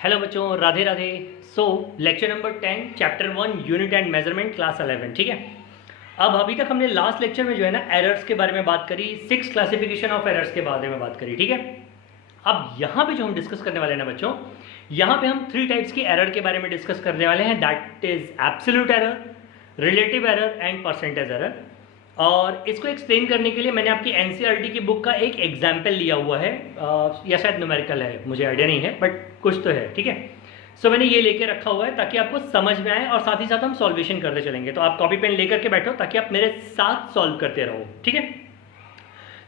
Hello बच्चों, Radhe Radhe. Lecture number 10 chapter 1 unit and measurement class 11। ठीक है। अब अभी तक हमने लास्ट लेक्चर में जो है ना एरर्स के बारे में बात करी, 6 क्लासिफिकेशन ऑफ एरर्स के बारे में बात करी। ठीक है। अब यहाँ पे जो हम डिस्कस करने वाले हैं ना बच्चों, यहाँ पे हम 3 टाइप्स की एरर के बारे में डिस्कस करने वाले हैं। That is absolute error, relative error and percentage error. और इसको एक्सप्लेन करने के लिए मैंने आपकी एनसीईआरटी की बुक का एक एग्जाम्पल लिया हुआ है, या शायद न्यूमेरिकल है, मुझे आइडिया नहीं है, बट कुछ तो है। ठीक है। सो मैंने ये लेके रखा हुआ है ताकि आपको समझ में आए और साथ ही साथ हम सॉल्वेशन करते चलेंगे। तो आप कॉपी पेन लेकर के बैठो ताकि आप मेरे साथ सॉल्व करते रहो। ठीक है।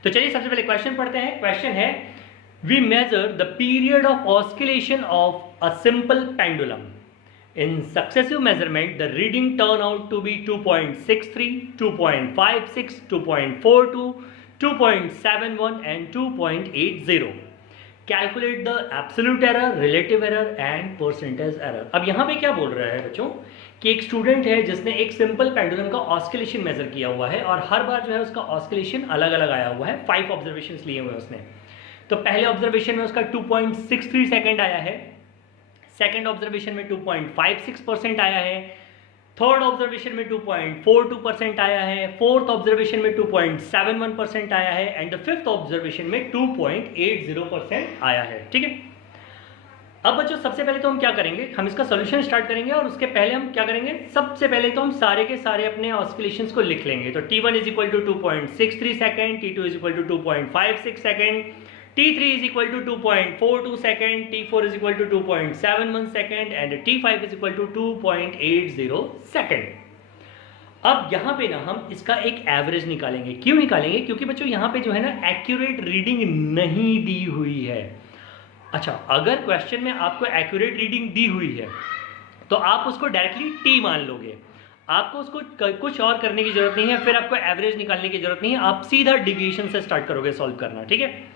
तो चलिए सबसे पहले क्वेश्चन पढ़ते हैं। क्वेश्चन है, we measure the period of oscillation of a simple pendulum. In successive measurement, the reading turn out to be 2.63, 2.56, 2.42, 2.71 and 2.80. Calculate the absolute error, relative error and percentage error. अब यहाँ पे क्या बोल रहा है बच्चों कि एक स्टूडेंट है जिसने एक सिंपल पेंडुलम का ऑस्किलेशन मेजर किया हुआ है और हर बार जो है उसका ऑस्किलेशन अलग अलग आया हुआ है। 5 ऑब्जर्वेशंस लिए हुए उसने। तो पहले ऑब्जर्वेशन में उसका 2.63 सेकेंड आया है, सेकेंड ऑब्जर्वेशन में 2.56% आया है, थर्ड ऑब्जर्वेशन में 2.42% आया है, फोर्थ ऑब्जर्वेशन में 2.71% आया है एंड द फिफ्थ ऑब्जर्वेशन में 2.80% आया है। ठीक है। अब बच्चों सबसे पहले तो हम क्या करेंगे, हम इसका सॉल्यूशन स्टार्ट करेंगे और उसके पहले हम क्या करेंगे, सबसे पहले तो हम सारे के सारे अपने ऑस्किलेशंस को लिख लेंगे। तो T1 is equal to 2.63 second, T2 is equal to 2.56 second, T3 is equal to 2.42 second, T4 is equal to 2.71 second and T5 is equal to 2.80 second. अब यहाँ पे ना हम इसका एक एवरेज निकालेंगे। क्यों निकालेंगे? क्योंकि बच्चों यहाँ पे जो है ना एक्यूरेट रीडिंग नहीं दी हुई है। अच्छा, अगर क्वेश्चन में आपको एक्यूरेट रीडिंग दी हुई है तो आप उसको डायरेक्टली T मान लोगे, आपको उसको कुछ और करने की जरूरत नहीं है, फिर आपको एवरेज निकालने की जरूरत नहीं है, आप सीधा डिविएशन से स्टार्ट करोगे सॉल्व करना। ठीक है।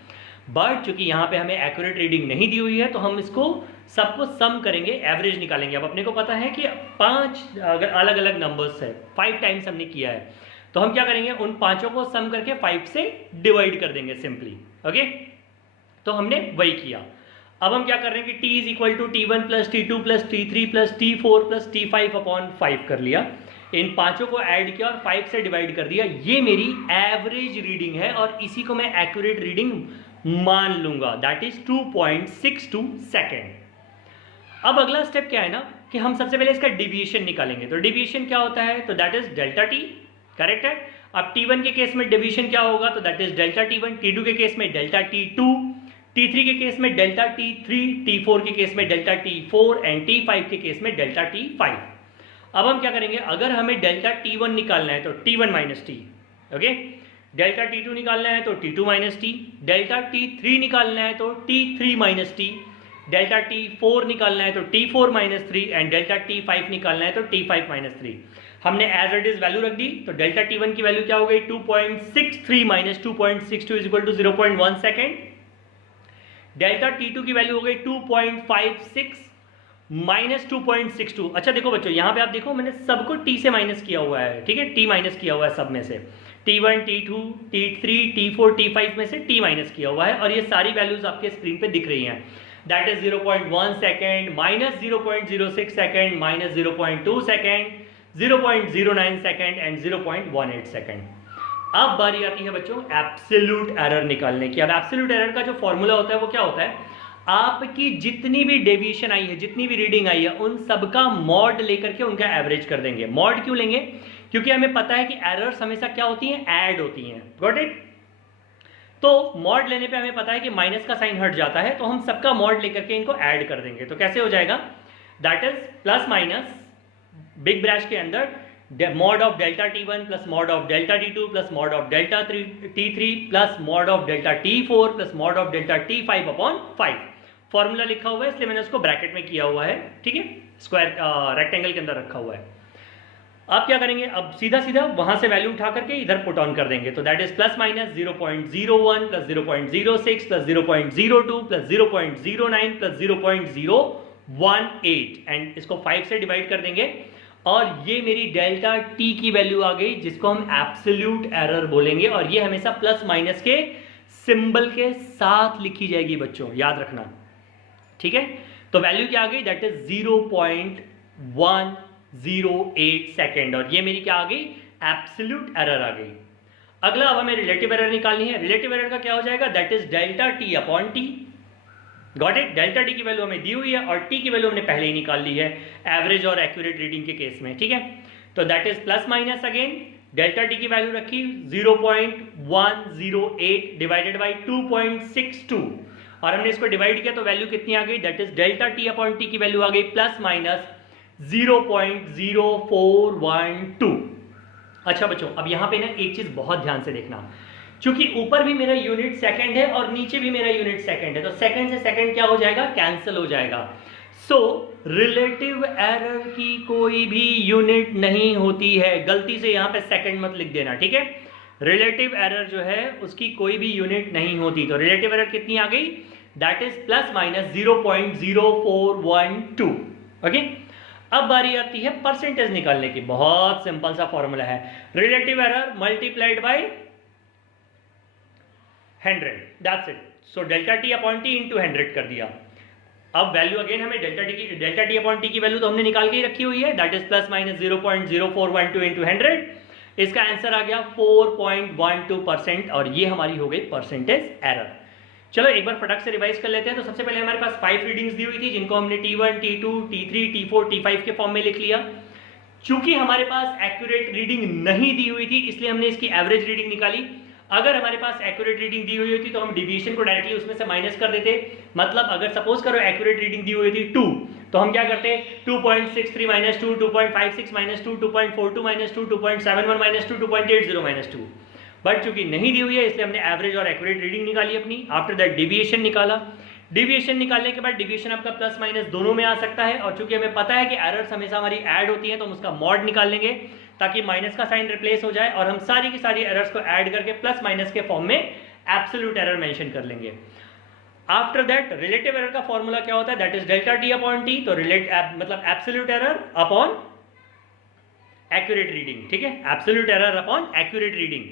बट चूंकि यहाँ पे हमें एक्यूरेट रीडिंग नहीं दी हुई है तो हम इसको सबको सम करेंगे, एवरेज निकालेंगे। अब अपने को पता है कि 5 अगर अलग अलग नंबर्स है, 5 टाइम्स हमने किया है, तो हम क्या करेंगे, उन पांचों को सम करके 5 से डिवाइड कर देंगे सिंपली। ओके। तो हमने वही किया। अब हम क्या कर रहे हैं कि T is equal to T1 plus T2 plus T3 plus T4 plus T5 upon 5 कर लिया। इन पांचों को ऐड किया और 5 से डिवाइड कर दिया। ये मेरी एवरेज रीडिंग है और इसी को मैं एक्यूरेट रीडिंग मान लूंगा, दैट इज 2.62 सेकेंड। अब अगला स्टेप क्या है ना कि हम सबसे पहले इसका डिविएशन निकालेंगे। तो डिविएशन क्या होता है, तो that is delta T. Correct है। अब T1 के केस में डिविएशन क्या होगा, तो that is delta T1, T2 के केस में डेल्टा T2, T3 के केस में डेल्टा T3, T4 के केस में डेल्टा T4 एंड T5 के केस में डेल्टा T5। अब हम क्या करेंगे, अगर हमें डेल्टा T1 निकालना है तो T1 minus T, okay, delta T2 निकालना है तो T2 minus T, delta T3 निकालना है तो T3 minus T, delta T4 निकालना है तो T4 minus 3 and delta T5 निकालना है तो T5 माइनस 3। हमने एज इट इज वैल्यू रख दी। तो डेल्टा T1 की वैल्यू क्या हो गई, 2.63 minus 2.62 is equal to 0.1 second. Delta T2 की वैल्यू हो गई 2.56 माइनस 2.62। अच्छा देखो बच्चों, यहाँ पे आप देखो मैंने सबको T से माइनस किया हुआ है। ठीक है, T माइनस किया हुआ है सब में से, T1, T2, T3, T4, T5 में से T माइनस किया हुआ है और ये सारी वैल्यूज आपके स्क्रीन पे दिख रही हैं। That is 0.1 second, minus 0.06 second, minus 0.2 second, 0.09 second and 0.18 second. अब बारी आती है बच्चों एब्सोल्यूट एरर निकालने की। अब एब्सोल्यूट एरर का जो फॉर्मूला होता है वो क्या होता है, आपकी जितनी भी डेविएशन आई है, जितनी भी रीडिंग आई है, उन सबका मॉड लेकर के उनका एवरेज कर देंगे। मॉड क्यों लेंगे, क्योंकि हमें पता है कि एरर्स हमेशा क्या होती हैं, ऐड होती हैं। Got it. तो मॉड लेने पे हमें पता है कि माइनस का साइन हट जाता है, तो हम सबका मॉड लेकर के इनको ऐड कर देंगे। तो कैसे हो जाएगा, that is plus minus big brash के अंदर mod of delta T1 plus mod of delta T2 plus mod of delta T3 plus mod of delta T4 plus mod of delta T5 upon 5। Formula लिखा हुआ है इसलिए मैंने उसको bracket में किया हुआ है। ठीक है, स्क्वायर रेक्टेंगल के अंदर रखा हुआ है। अब क्या करेंगे, अब सीधा सीधा वहां से वैल्यू उठा करके इधर पुट ऑन कर देंगे। तो that is plus minus 0.01 plus 0.06 plus 0.02 plus 0.09 plus 0.018 and इसको 5 से डिवाइड कर देंगे और ये मेरी डेल्टा टी की वैल्यू आ गई, जिसको हम एब्सोल्यूट एरर बोलेंगे। और ये हमेशा प्लस माइनस के सिंबल के साथ लिखी जाएगी बच्चों, याद रखना। ठीक है, तो तो वैल्यू क्या आ गई, दैट इज 0.108 सेकेंड, और ये मेरी क्या आ गई, एब्सोल्यूट एरर आ गई। अगला अब हमें रिलेटिव एरर निकालनी है। रिलेटिव एरर का क्या हो जाएगा, that is delta T upon T. Got it, delta T की वैल्यू हमें दी हुई है और टी की वैल्यू हमने पहले ही निकाल ली है एवरेज और एक्यूरेट रीडिंग के केस में, ठीक है। तो that is plus minus again delta T की वैल्यू रखी 0.108 डिवाइडेड बाई 2.62 और हमने इसको डिवाइड किया तो वैल्यू कितनी आ गई, that is delta T upon T की वैल्यू आ गई प्लस माइनस 0.0412। अच्छा बच्चों, अब यहां पे ना एक चीज बहुत ध्यान से देखना, क्योंकि ऊपर भी मेरा यूनिट सेकंड है और नीचे भी मेरा यूनिट सेकंड है, तो सेकंड से सेकंड क्या हो जाएगा, कैंसिल हो जाएगा। सो रिलेटिव एरर की कोई भी यूनिट नहीं होती है, गलती से यहां पे सेकंड मत लिख देना, ठीक है। रिलेटिव एरर जो है उसकी कोई भी यूनिट नहीं होती, तो रिलेटिव एरर कितनी आ गई, that is plus minus 0.0412। Okay, अब बारी आती है परसेंटेज निकालने की। बहुत सिंपल सा फॉर्मूला है, relative error multiplied by 100, that's it. So delta T upon T into 100 कर दिया। अब वैल्यू अगेन हमें डेल्टा टी अपॉन टी की वैल्यू तो हमने निकाल के ही रखी हुई है, that is plus minus 0.0412 into 100। इसका आंसर आ गया 4.12% और ये हमारी हो गई परसेंटेज एरर। चलो एक बार फटाक से रिवाइज कर लेते हैं। तो सबसे पहले हमारे पास 5 रीडिंग्स दी हुई थी जिनको हमने T1, T2, T3, T4, T5 के फॉर्म में लिख लिया। चूंकि हमारे पास एक्यूरेट रीडिंग नहीं दी हुई थी इसलिए हमने इसकी एवरेज रीडिंग निकाली। अगर हमारे पास एक्यूरेट रीडिंग दी हुई होती तो हम डिवीजन को डायरेक्टली उसमें से माइनस कर देते। मतलब अगर सपोज करो एक्यूरेट रीडिंग दी हुई थी 2, तो हम क्या करते, 2.63 minus 2, 2.56 minus 2, 2.42 minus 2, 2.71 minus 2, 2.80 minus 2। But चूंकि नहीं दी हुई है इसलिए हमने एवरेज और एक्यूरेट रीडिंग निकाली अपनी। आफ्टर दैट डिविएशन निकाला। डिविएशन निकालने के बाद डिविएशन आपका प्लस माइनस दोनों में आ सकता है, और चूंकि हमें पता है कि एरर्स हमेशा हमारी ऐड होती हैं तो हम उसका मॉड निकाल लेंगे ताकि माइनस का साइन रिप्लेस हो जाए, और हम सारी की सारी एरर्स को ऐड करके प्लस माइनस के फॉर्म में एब्सोल्यूट एरर मेंशन कर लेंगे। आफ्टर दैट रिलेटिव एरर का फॉर्मूला क्या होता है, that is delta T upon T, तो मतलब absolute error upon accurate reading, ठीक है, absolute error upon accurate reading,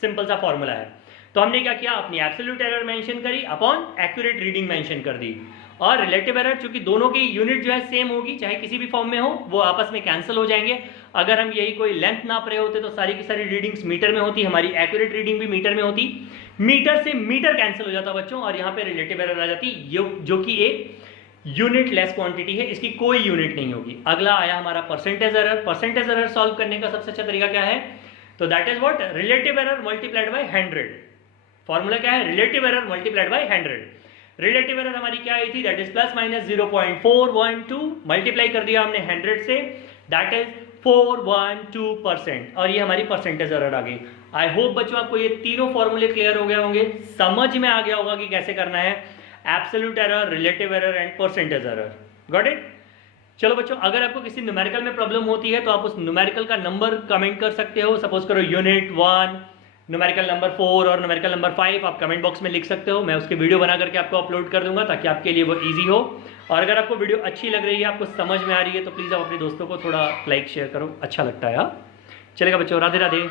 simple सा फॉर्मूला है। तो हमने क्या किया, अपनी एब्सोल्यूट एरर मेंशन करी अपॉन एक्यूरेट रीडिंग मेंशन कर दी, और रिलेटिव एरर चूंकि दोनों की यूनिट जो है सेम होगी चाहे किसी भी फॉर्म में हो, वो आपस में कैंसिल हो जाएंगे। अगर हम यही कोई लेंथ नाप रहे होते तो सारी की सारी रीडिंग्स मीटर में होती, हमारी एक्यूरेट रीडिंग भी मीटर में होती, मीटर से मीटर कैंसिल हो जाता बच्चों, और यहाँ पे रिलेटिव एरर आ जाती जो कि एक यूनिट लेस क्वांटिटी है, इसकी कोई यूनिट नहीं होगी। अगला आया हमारा percentage error. Percentage error solve करने का सबसे अच्छा तरीका क्या है, तो that is what, relative error multiplied by 100। Formula क्या है, relative error multiplied by 100। Relative error हमारी क्या आई थी, that is plus minus 0.412, multiply कर दिया हमने 100 से, दैट इज 412%, और ये हमारी परसेंटेज एरर आ गई। आई होप बच्चों आपको ये तीनों फॉर्मूले क्लियर हो गए होंगे, समझ में आ गया होगा कि कैसे करना है absolute error, relative error and percentage error. Got it. चलो बच्चों, अगर आपको किसी न्यूमेरिकल में प्रॉब्लम होती है तो आप उस न्यूमेरिकल का नंबर कमेंट कर सकते हो। सपोज करो यूनिट 1, न्यूमेरिकल नंबर 4 और न्यूमेरिकल नंबर 5 आप कमेंट बॉक्स में लिख सकते हो। मैं उसके वीडियो बना करके आपको अपलोड कर दूंगा ताकि आपके लिए वो ईजी हो। और अगर आपको वीडियो अच्छी लग रही है, आपको समझ में आ रही है, तो प्लीज़ आप अपने दोस्तों को थोड़ा लाइक शेयर करो, अच्छा लगता है। हाँ, चलेगा बच्चों, राधे राधे।